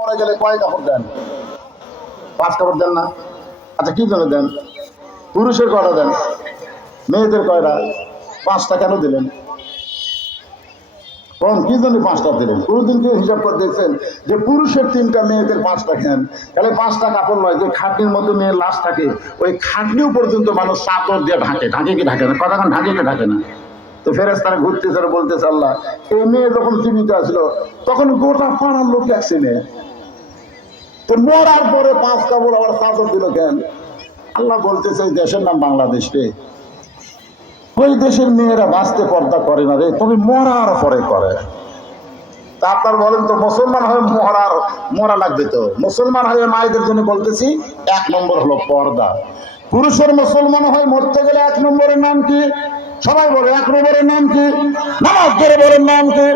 পরে গেলে কয় কাপড় দেন? পাঁচ কাপড় দেন না? আচ্ছা কি জন্য দেন? পুরুষের কয়টা দেন? মেয়েদের কয়টা? পাঁচটা কেন দিলেন? কোন কি জন্য পাঁচটা দিলেন? কেউ হিসাব করে দেখছেন যে পুরুষের তিনটা, মেয়েদের পাঁচটা খেন তাহলে পাঁচটা কাপড় নয়, যে খাটনির মধ্যে মেয়ের লাশ থাকে, ওই খাটনিও পর্যন্ত মানুষ চাদর দিয়ে ঢাকে। ঢাকে কি ঢাকে না? কতক্ষণ ঢাকে কি ঢাকে না? তো ফেরেস তারা ঘুরতেছে আর বলতেছে, আল্লাহ, এই মেয়ে যখন জীবিত আসলো, তখন গোটা পাড়ার লোক অ্যাক্সিডেন্ট তো মরার পরে পাঁচ কাপড় আবার চাদর দিল কেন? আল্লাহ বলতেছে, এই দেশের নাম বাংলাদেশ রে। ওই দেশের মেয়েরা বাঁচতে পর্দা করে না রে তবে মরার পরে করে। তা আপনার বলেন তো, মুসলমান হয়ে মরার, মরা লাগবে তো? মুসলমান হয়ে মায়েদের জন্য বলতেছি, এক নম্বর হলো পর্দা। পুরুষের মুসলমান হয়ে মরতে গেলে এক নম্বরের নাম কি? সবাই বলে, এক নম্বরের নাম কি? নামাজ ধরে বলেন নাম কি?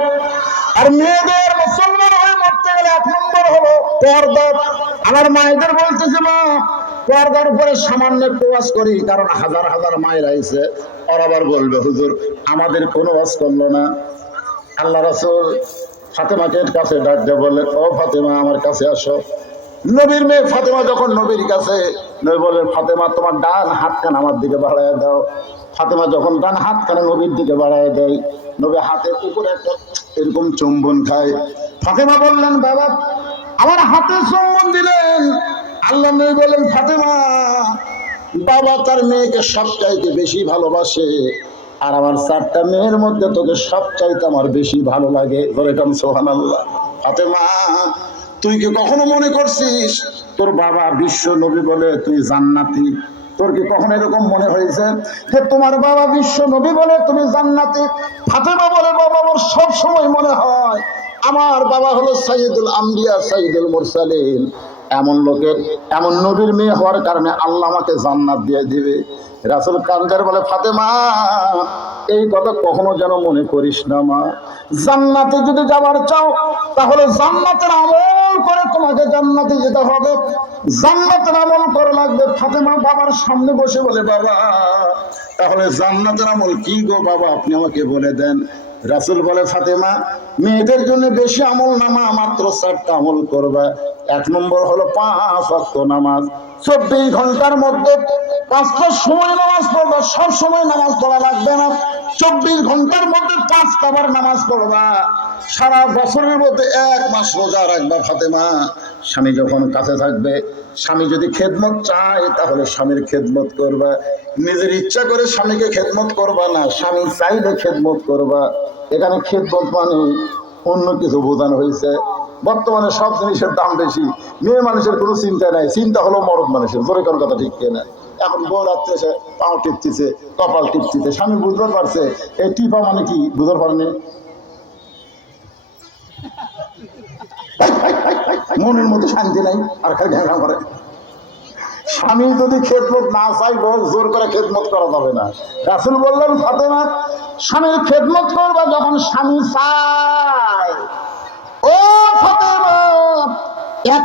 আর মেয়েদের মুসলমান হয়ে মরতে গেলে এক নম্বর হলো পর্দা। আমার মায়েদের বলতেছে, মা, পর্দার উপরে সামান্য ওয়াজ করি, কারণ হাজার হাজার মায়ের আইছে। আর আবার বলবে, হুজুর, আমাদের কোনো ওয়াজ করল না। আল্লাহ রসুল ফাতেমাকে কাছে ডাক দিয়ে বললেন ও ফাতেমা, আমার কাছে আসো। নবীর মেয়ে ফাতেমা যখন নবীর কাছে, নবী বলে ফাতেমা, তোমার ডান হাতখান আমার দিকে বাড়ায় দাও। ফাতেমা যখন ডান হাতখানে নবীর দিকে বাড়ায় দেয়, নবী হাতের উপরে এরকম চুম্বন খায়। ফাতেমা বললেন, বাবা, আমার হাতে চুম্বন দিলেন। আল্লাহ নবী বললেন, ফাতেমা, বাবা তার মেয়েকে সবচাইতে বেশি ভালোবাসে, আর আমার চারটা মেয়ের মধ্যে তোকে সবচাইতে আমার বেশি ভালো লাগে। বলেটাম সোহান আল্লাহ ফাতেমা, তুই কি কখনো মনে করছিস, তোর বাবা বিশ্ব নবী বলে তুই জান্নাতি? তোর কি কখনো এরকম মনে হয়েছে যে তোমার বাবা বিশ্ব নবী বলে তুমি জান্নাতি ফাতেমা বলে বাবা আমার সব সময় মনে হয়? আমার বাবা হলো সাইদুল আম্বিয়া সাইদুল মুরসালিন। এমন লোকের, এমন নবীর মেয়ে হওয়ার কারণে আল্লাহ আমাকে জান্নাত দিয়ে দিবে। রাসুল কান্দার বলে, ফাতেমা, এই কথা কখনো যেন মনে করিস না মা। জান্নাতে যদি যাবার চাও, তাহলে জান্নাতের আমল করে তোমাকে জান্নাতে যেতে হবে। জান্নাতের আমল করা ফাতেমা বাবার সামনে বসে বলে, বাবা, তাহলে জান্নাতের আমল কি গো বাবা? আপনি আমাকে বলে দেন। রাসুল বলে, ফাতেমা, মেয়েদের জন্য বেশি আমল নামা মাত্র চারটা আমল করবা। এক নম্বর হলো পাঁচ অক্ট নামাজ। চব্বিশ ঘণ্টার মধ্যে পাঁচটার সময় নামাজ পড়বা, সব সময় নামাজ পড়া লাগবে না। চব্বিশ ঘণ্টার মধ্যে পাঁচ কাবার নামাজ পড়বা। সারা বছরের মধ্যে এক মাস রোজা রাখবা, ফাতেমা। স্বামী যখন কাছে থাকবে, স্বামী যদি খেদমত চায়, তাহলে স্বামীর খেদমত করবা। নিজের ইচ্ছা করে স্বামীকে খেদমত করবা না, স্বামী চাইলে খেদমত করবা। এখানে খেদমত মানে অন্য কিছু বোঝানো হয়েছে। বর্তমানে সব জিনিসের দাম বেশি। মেয়ে মানুষের কোনো চিন্তা নাই। চিন্তা হলো মরদ মানুষের। জোরে কোনো কথা ঠিক কিনা। এখন বউ রাত্রে সে পাও টিপতেছে, কপাল টিপতেছে। স্বামী বুঝতে পারছে। এই টিপা মানে কি? বুঝতে পারেনি মনের মধ্যে শান্তি নাই, আর খালি ঢেঁকা করে স্বামী যদি খেদমত না চাই বল জোর করে খেদমত করা যাবে না। রাসুল বললেন, ফাতেমা, স্বামীর খেদমত করবা যখন স্বামী চায়। ও ফাতেমা, এক